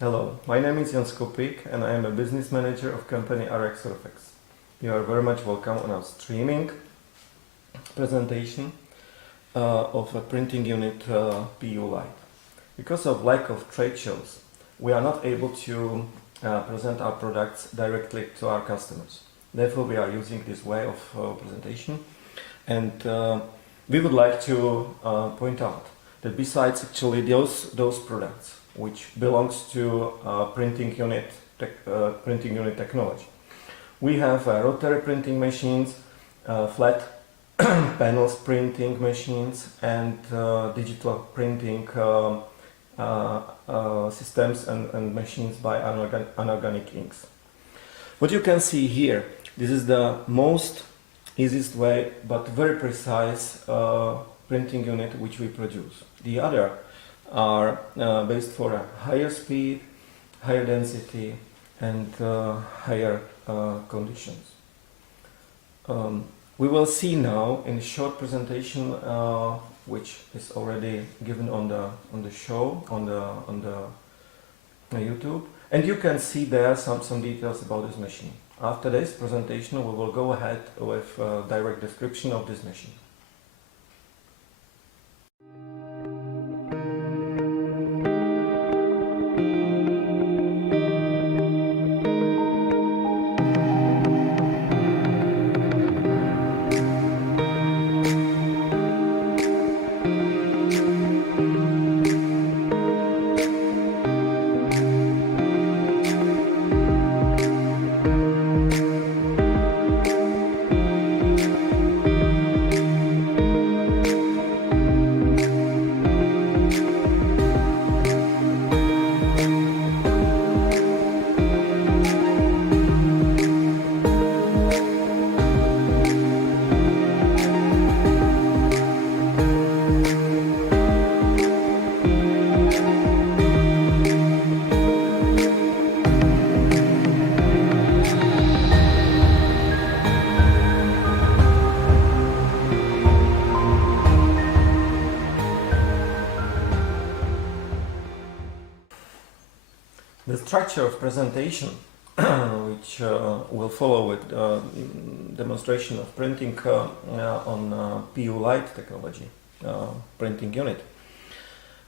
Hello, my name is Jan Skopik and I am a business manager of company AROJA XORFEX. You are very much welcome on our streaming presentation of a printing unit PU Lite. Because of lack of trade shows, we are not able to present our products directly to our customers. Therefore, we are using this way of presentation, and we would like to point out that besides actually those products which belongs to printing unit technology, we have rotary printing machines, flat panels printing machines, and digital printing systems and machines by anorganic inks. What you can see here, this is the most easiest way but very precise printing unit which we produce. The other are based for a higher speed, higher density, and higher conditions. We will see now in a short presentation which is already given on the show on the YouTube, and you can see there some details about this machine. After this presentation, we will go ahead with a direct description of this machine. The structure of presentation, which will follow with demonstration of printing on PU Lite technology printing unit,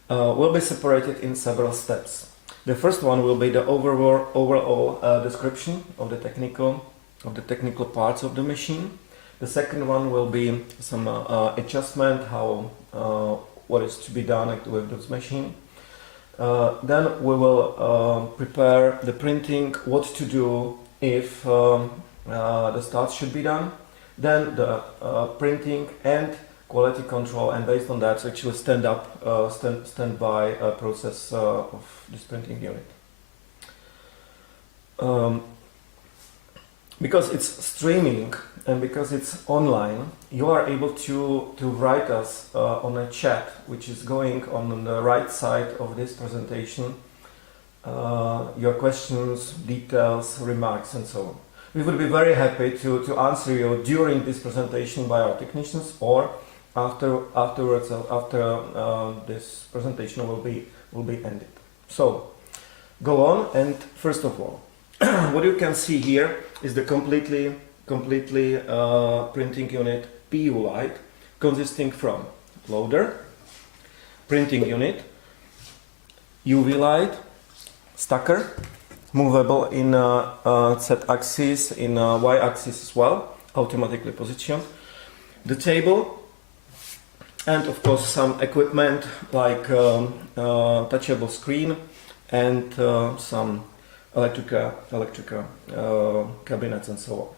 will be separated in several steps. The first one will be the overall description of the technical parts of the machine. The second one will be some adjustment, what is to be done with this machine. Then we will prepare the printing, what to do if the starts should be done, then the printing and quality control, and based on that actually standby process of this printing unit. Because it's streaming and because it's online, you are able to write us on a chat which is going on the right side of this presentation, your questions, details, remarks, and so on. We would be very happy to answer you during this presentation by our technicians, or afterwards, after this presentation will be ended. So go on, and first of all, what you can see here is the completely printing unit PU Lite, consisting from loader, printing unit, UV light, stacker, movable in Z-axis, in Y-axis as well, automatically positioned, the table, and of course some equipment like touchable screen and some electrical cabinets and so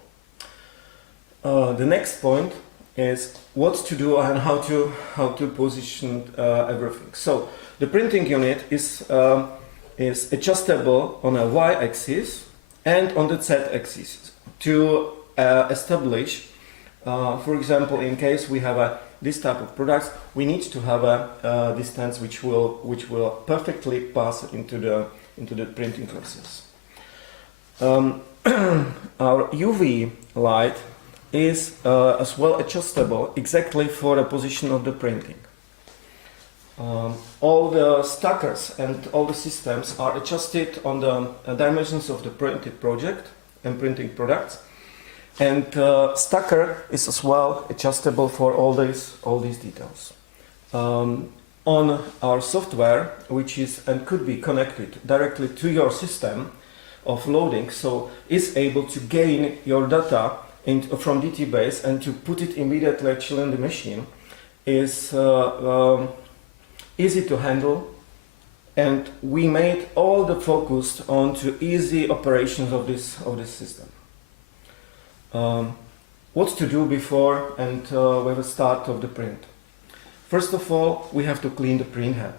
on. The next point is what to do and how to position everything. So the printing unit is adjustable on a Y-axis and on the Z-axis to establish, for example, in case we have this type of products, we need to have a distance which will perfectly pass into the printing process. Our UV light is as well adjustable exactly for the position of the printing. All the stackers and all the systems are adjusted on the dimensions of the printed project and printing products. And stacker is as well adjustable for all these details. On our software, which is and could be connected directly to your system of loading, so is able to gain your data from DTBase and to put it immediately actually in the machine, is easy to handle, and we made all the focus onto easy operations of this system. What to do before and with the start of the print? First of all, we have to clean the print head.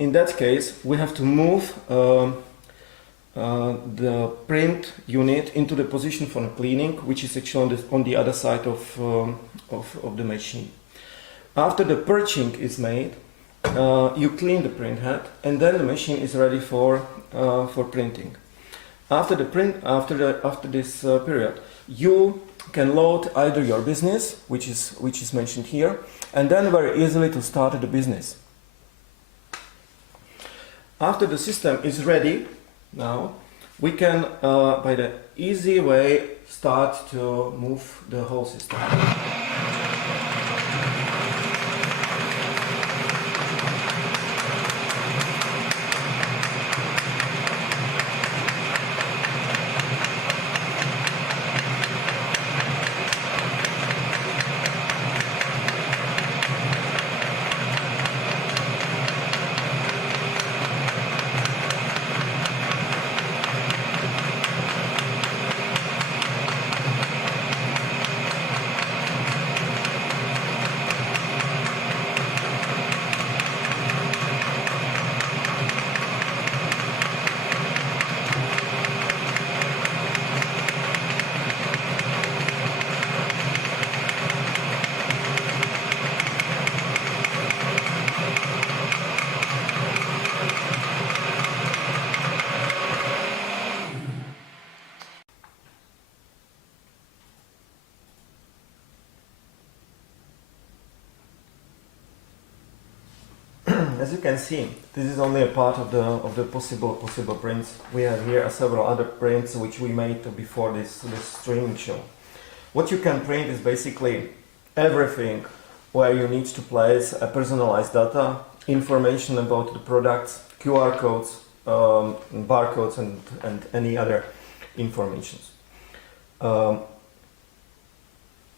In that case, we have to move the print unit into the position for the cleaning, which is actually on the other side of the machine. After the purging is made, you clean the print head, and then the machine is ready for printing. After this period, you can load either your business, which is mentioned here, and then very easily to start the business. After the system is ready, now we can, by the easy way, start to move the whole system. As you can see, this is only a part of the possible prints. We have here several other prints which we made before this streaming show. What you can print is basically everything where you need to place a personalized data, information about the products, QR codes, barcodes, and any other informations. What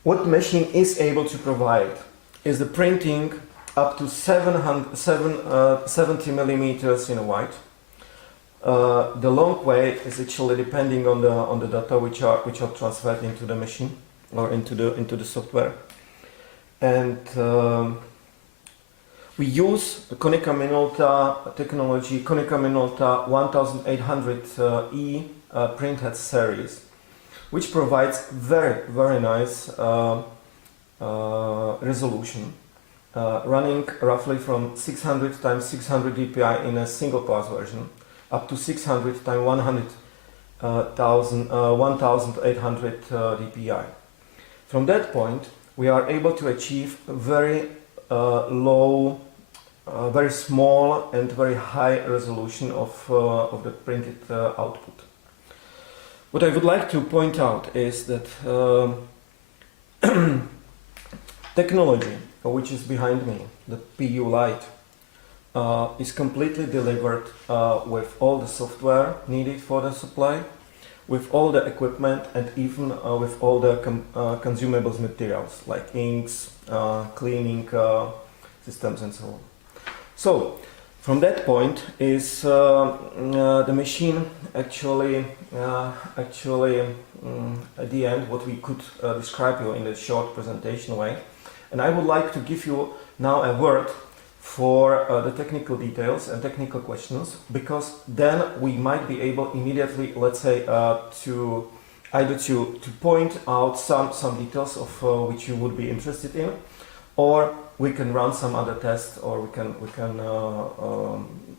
the machine is able to provide is the printing up to 70 millimeters in white. The long way is actually depending on the data which are transferred into the machine or into the software. And we use the Konica Minolta technology, Konica Minolta 1800E printhead series, which provides very nice resolution. Running roughly from 600 times 600 dpi in a single pass version up to 600 times 1800 dpi. From that point, we are able to achieve very low, very small and very high resolution of the printed output. What I would like to point out is that technology which is behind me, the PU Lite, is completely delivered with all the software needed for the supply, with all the equipment, and even with all the consumables materials like inks, cleaning systems, and so on. So, from that point is the machine actually at the end what we could describe you in a short presentation way. And I would like to give you now a word for the technical details and technical questions, because then we might be able immediately, let's say, to point out some details of which you would be interested in, or we can run some other tests, or we can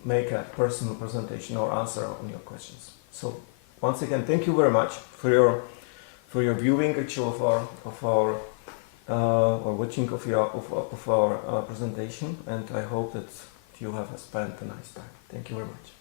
make a personal presentation or answer on your questions. So once again, thank you very much for your viewing actually of our or watching of our presentation, and I hope that you have spent a nice time. Thank you very much.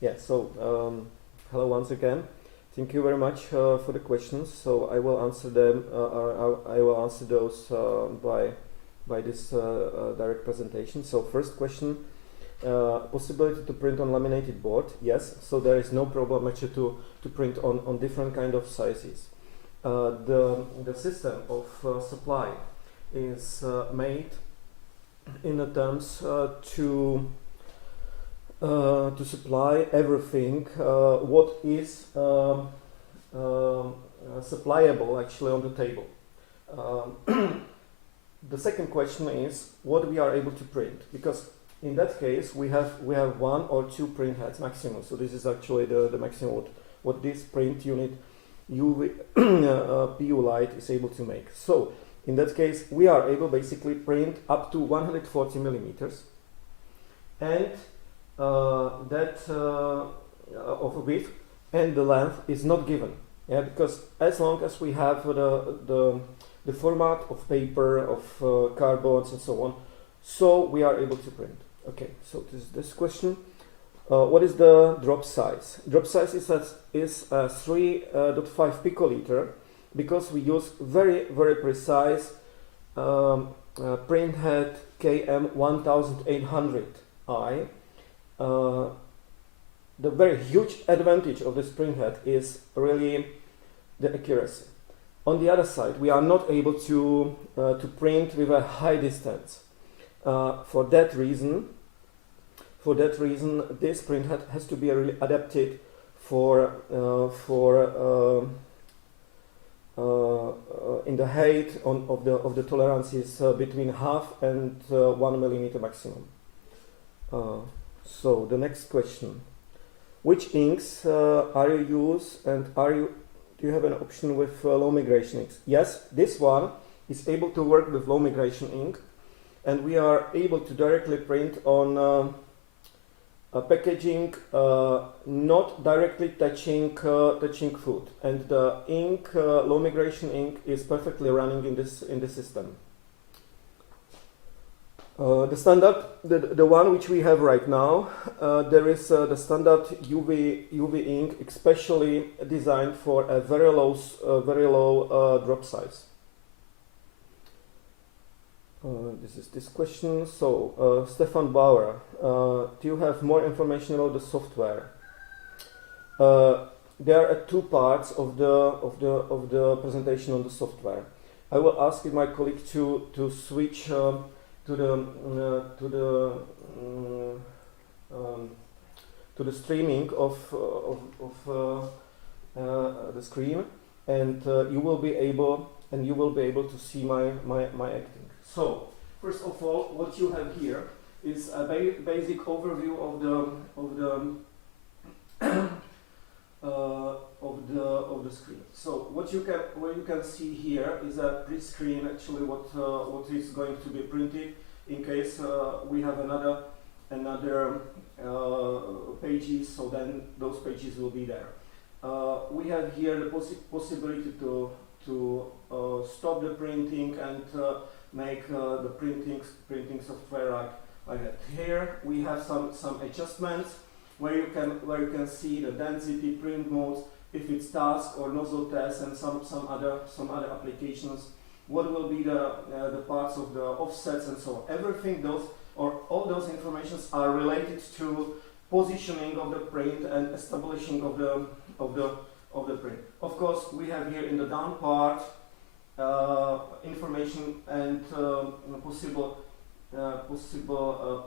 Yeah, so hello once again. Thank you very much for the questions. So I will answer them. I will answer those by this direct presentation. So first question: possibility to print on laminated board? Yes. So there is no problem actually to print on different kind of sizes. The system of supply is made in the terms to supply everything what is supplyable actually on the table. The second question is what we are able to print, because in that case we have one or two print heads maximum. So this is actually the maximum what this print unit PU Lite is able to make. So in that case we are able basically print up to 140 millimeters, and that of width and the length is not given, yeah, because as long as we have the format of paper, of cardboards and so on, so we are able to print. Okay, so this question. What is the drop size? Drop size is 3.5 picoliter, because we use very precise print head KM1800i. The very huge advantage of this print head is really the accuracy. On the other side, we are not able to print with a high distance. For that reason, this print head has to be really adapted for in the height of the tolerances between 0.5 and 1 millimeter maximum. So the next question: which inks are you use, and do you have an option with low migration inks? Yes, this one is able to work with low migration ink, and we are able to directly print on packaging not directly touching food, and the ink low migration ink is perfectly running in this system. The standard, the one which we have right now, there is the standard UV ink, especially designed for a very low drop size. This is this question. So, Stefan Bauer, do you have more information about the software? There are two parts of the presentation on the software. I will ask my colleague to switch to the streaming of the screen, and you will be able to see my acting. So first of all, what you have here is a basic overview of the screen. So what you can see here is a pre-screen, actually what is going to be printed in case we have another pages, so then those pages will be there. We have here the possibility to stop the printing and make the printing software like that. Here we have some adjustments where you can see the density, print modes, if it's task or nozzle test, and some other applications. What will be the parts of the offsets and so on. Everything all those informations are related to positioning of the print and establishing of the print. Of course, we have here in the down part information and possible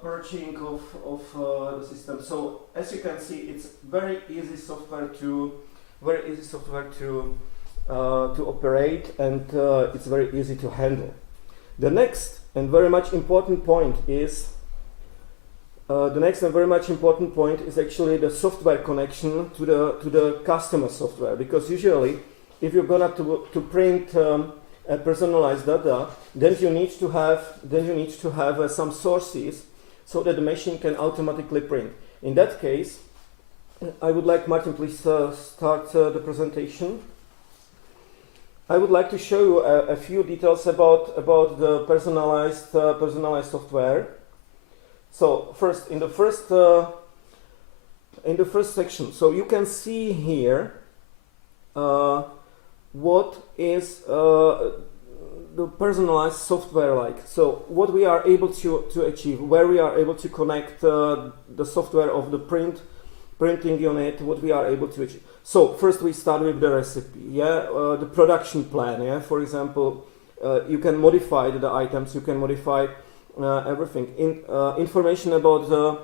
purging of the system. So as you can see, it's very easy software to operate, and it's very easy to handle. The next and very much important point is actually the software connection to the customer software, because usually if you're gonna to print personalized data, then you need to have some sources so that the machine can automatically print. In that case, I would like Martin, please start the presentation. I would like to show you a few details about the personalized software. So first, in the first section, so you can see here what is the personalized software like. So what we are able to achieve, where we are able to connect the software of the printing unit, what we are able to achieve. So first we start with the recipe, the production plan. For example, you can modify the items, you can modify everything. Information about the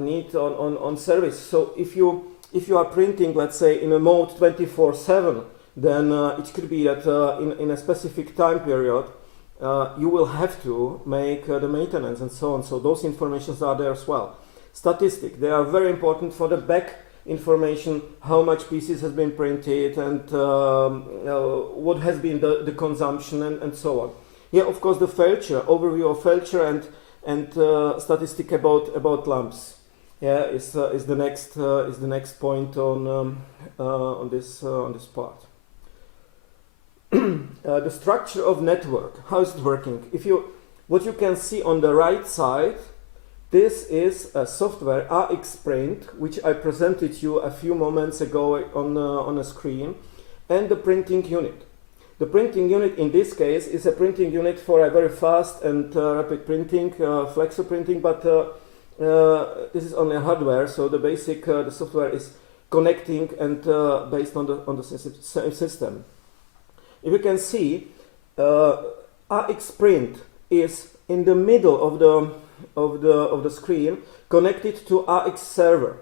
need on service. So if you are printing, let's say, in a mode 24/7, then it could be that in a specific time period you will have to make the maintenance and so on. So those informations are there as well. Statistics, they are very important for the back information, how much pieces has been printed and what has been the consumption and so on. Of course, the failure, overview of failure and statistic about lamps. Is the next point on this part. The structure of network, how is it working? What you can see on the right side, this is a software AX Print, which I presented you a few moments ago on a screen, and the printing unit. The printing unit in this case is a printing unit for a very fast and rapid printing, flexo printing, but this is only hardware, so the basic the software is connecting and based on the system. If you can see, AX Print is in the middle of the screen, connected to AX server,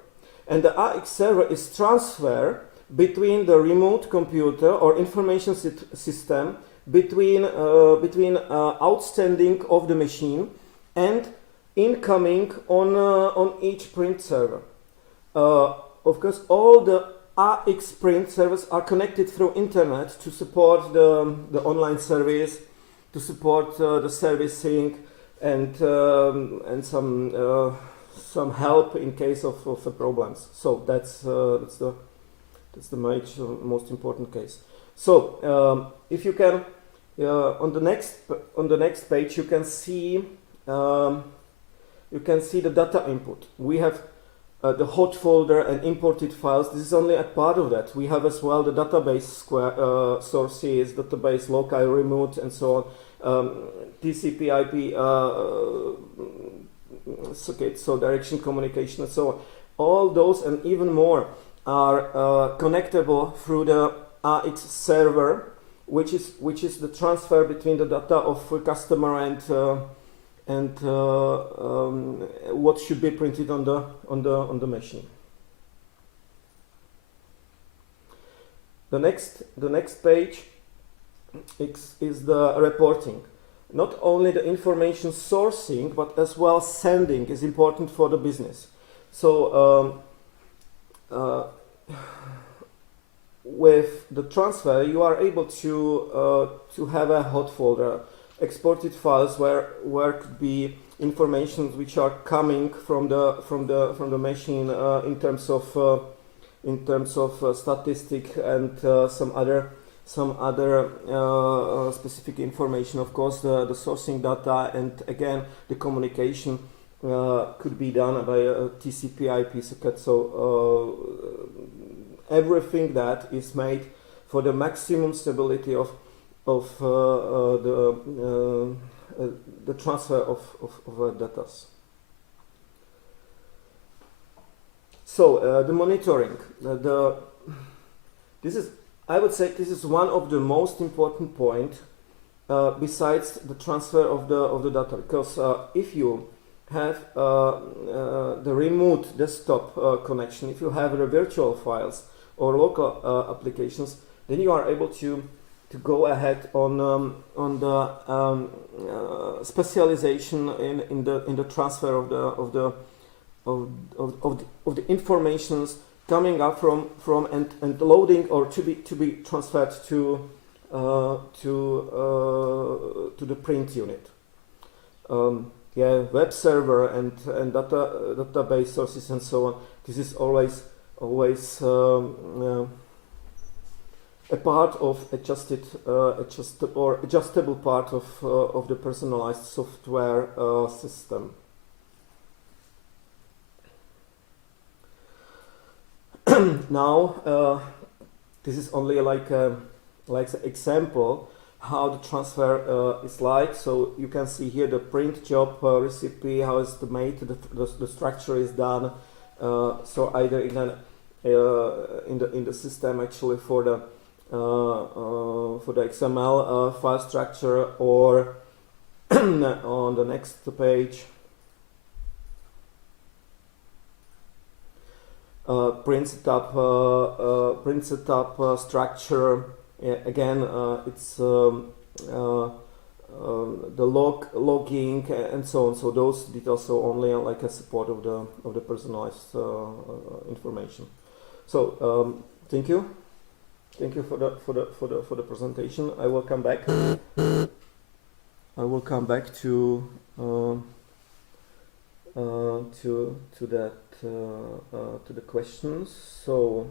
and the AX server is transfer between the remote computer or information system between outstanding of the machine and incoming on each print server. Of course, all the AX Print servers are connected through internet to support the online service, to support the servicing and some help in case of problems. So that's the most important case. So if you can on the next page you can see you can see the data input. We have the hot folder and imported files. This is only a part of that. We have as well the database sources, database local, remote, and so on. TCP/IP socket, so direction communication, and so on. All those and even more are connectable through the AX server, which is the transfer between the data of a customer and what should be printed on the machine. The next page is the reporting. Not only the information sourcing, but as well sending is important for the business. So with the transfer, you are able to have a hot folder, exported files where could be information which are coming from the machine in terms of statistic and some other specific information. Of course, the sourcing data, and again the communication could be done by a TCP/IP socket. So everything that is made for the maximum stability of the transfer of data. So the monitoring, I would say this is one of the most important points besides the transfer of the data, because if you have the remote desktop connection, if you have the virtual files or local applications, then you are able to go ahead on the specialization in the transfer of the informations coming up from and loading or to be transferred to the print unit. Web server and database sources and so on. This is always a part of adjustable part of the personalized software system. Now, this is only like an example how the transfer is like. So you can see here the print job recipe, how it's made, the structure is done. So either in the system actually for the XML file structure, or on the next page. Print setup structure. Again, it's the logging and so on. So those details are only like a support of the personalized information. So thank you for the presentation. I will come back. To the questions. So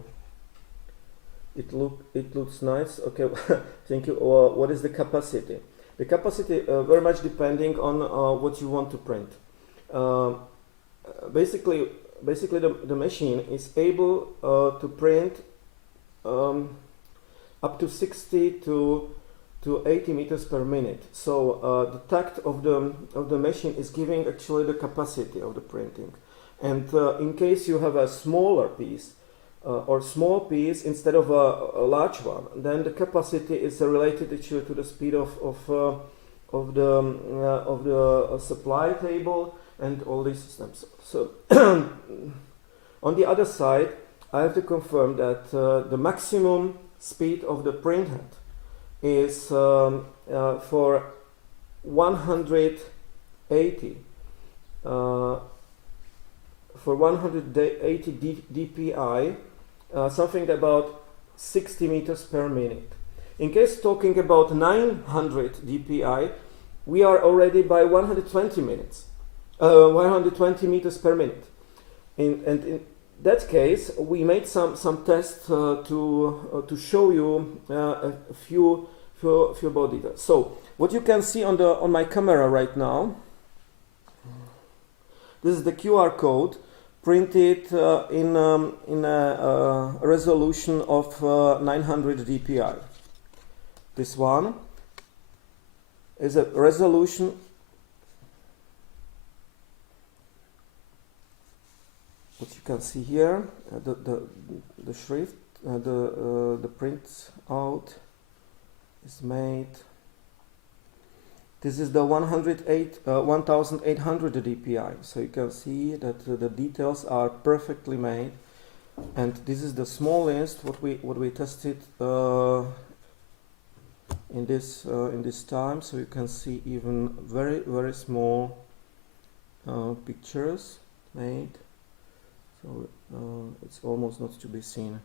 it looks nice. Okay, thank you. What is the capacity? The capacity very much depending on what you want to print. Basically the machine is able to print up to 60 to 80 meters per minute. So the takt of the machine is giving actually the capacity of the printing. And in case you have a smaller piece or small piece instead of a large one, then the capacity is related actually to the speed of the supply table and all these systems. So on the other side, I have to confirm that the maximum speed of the printhead is for 180 dpi, something about 60 meters per minute. In case talking about 900 dpi, we are already by 120 meters per minute. In that case, we made some tests to show you a few more details. So what you can see on my camera right now This is the QR code printed in a resolution of 900 dpi. This one is a resolution what you can see here, the shrift, the print out is made. This is the 1800 dpi, so you can see that the details are perfectly made, and this is the smallest what we tested in this time. So you can see even very small pictures made. So it's almost not to be seen.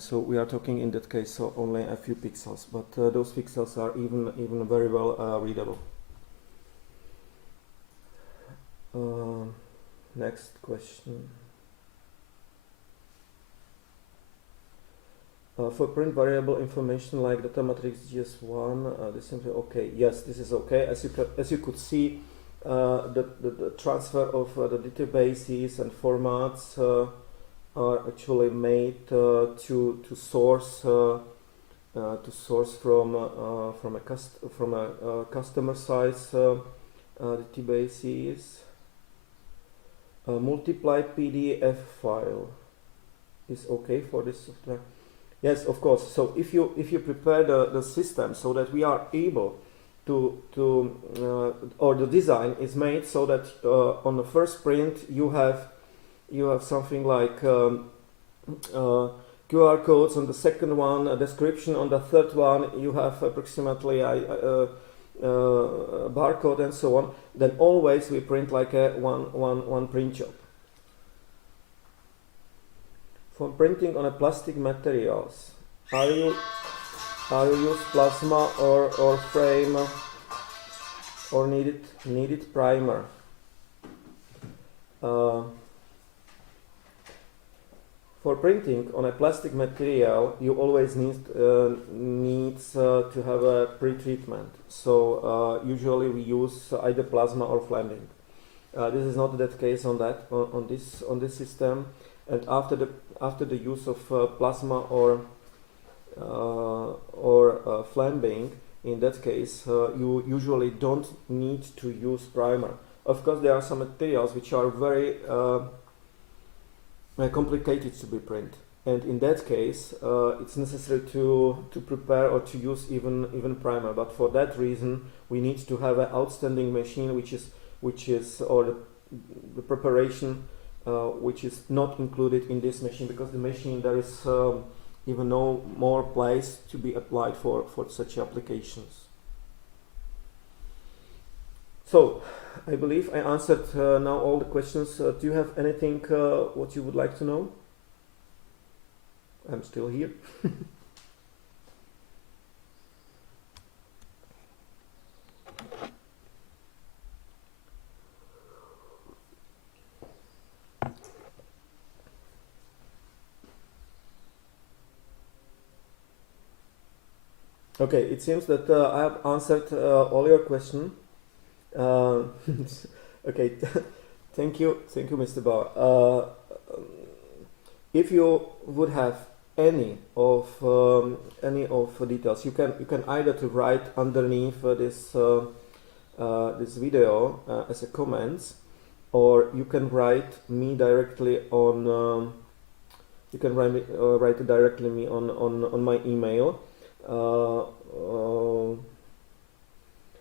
So we are talking in that case so only a few pixels, but those pixels are even very well readable. Next question. For print variable information like data matrix GS1, this simply okay. Yes, this is okay. As you could see, the transfer of the databases and formats are actually made to source from a customer size databases. Multiply PDF file is okay for this software. Yes, of course. So if you prepare the system so that we are able to or the design is made so that on the first print you have something like QR codes on the second one, a description on the third one, you have approximately a barcode and so on, then always we print like a one print job. For printing on a plastic materials, are you use plasma or frame or needed primer? For printing on a plastic material, you always need to have a pre-treatment. So usually we use either plasma or flambing. This is not that case on this system. And after the use of plasma or flambing, in that case, you usually don't need to use primer. Of course, there are some materials which are very complicated to be printed, and in that case it's necessary to prepare or to use even primer. But for that reason we need to have an outstanding machine which is or the preparation which is not included in this machine, because the machine there is even no more place to be applied for such applications. So I believe I answered now all the questions. Do you have anything what you would like to know? I'm still here. Okay, it seems that I have answered all your questions. Okay, thank you, Mr. Bauer. If you would have any of details, you can either to write underneath this video as a comments, or you can write me directly on. You can write directly me on my email.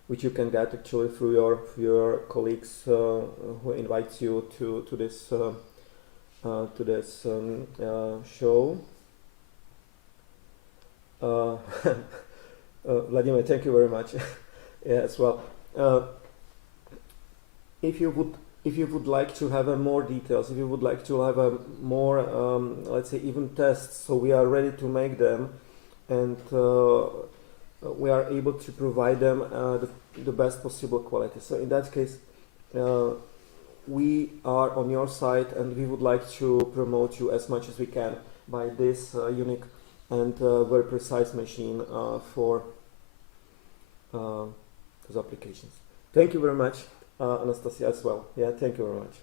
Which you can get actually through your colleagues who invite you to this show. Vladimir, thank you very much. Yeah, as well. If you would like to have more details, if you would like to have a more let's say even tests, so we are ready to make them, and we are able to provide them the best possible quality. So in that case, we are on your side, and we would like to promote you as much as we can by this unique and very precise machine for those applications. Thank you very much. Anastasia as well. Yeah, thank you very much.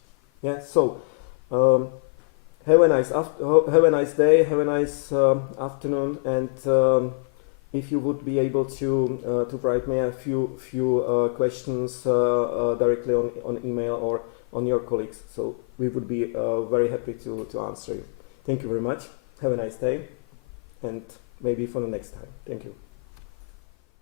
Yeah, so have a nice have a nice day, have a nice afternoon, and if you would be able to write me a few questions directly on email or on your colleagues, so we would be very happy to answer you. Thank you very much. Have a nice day, and maybe for the next time. Thank you.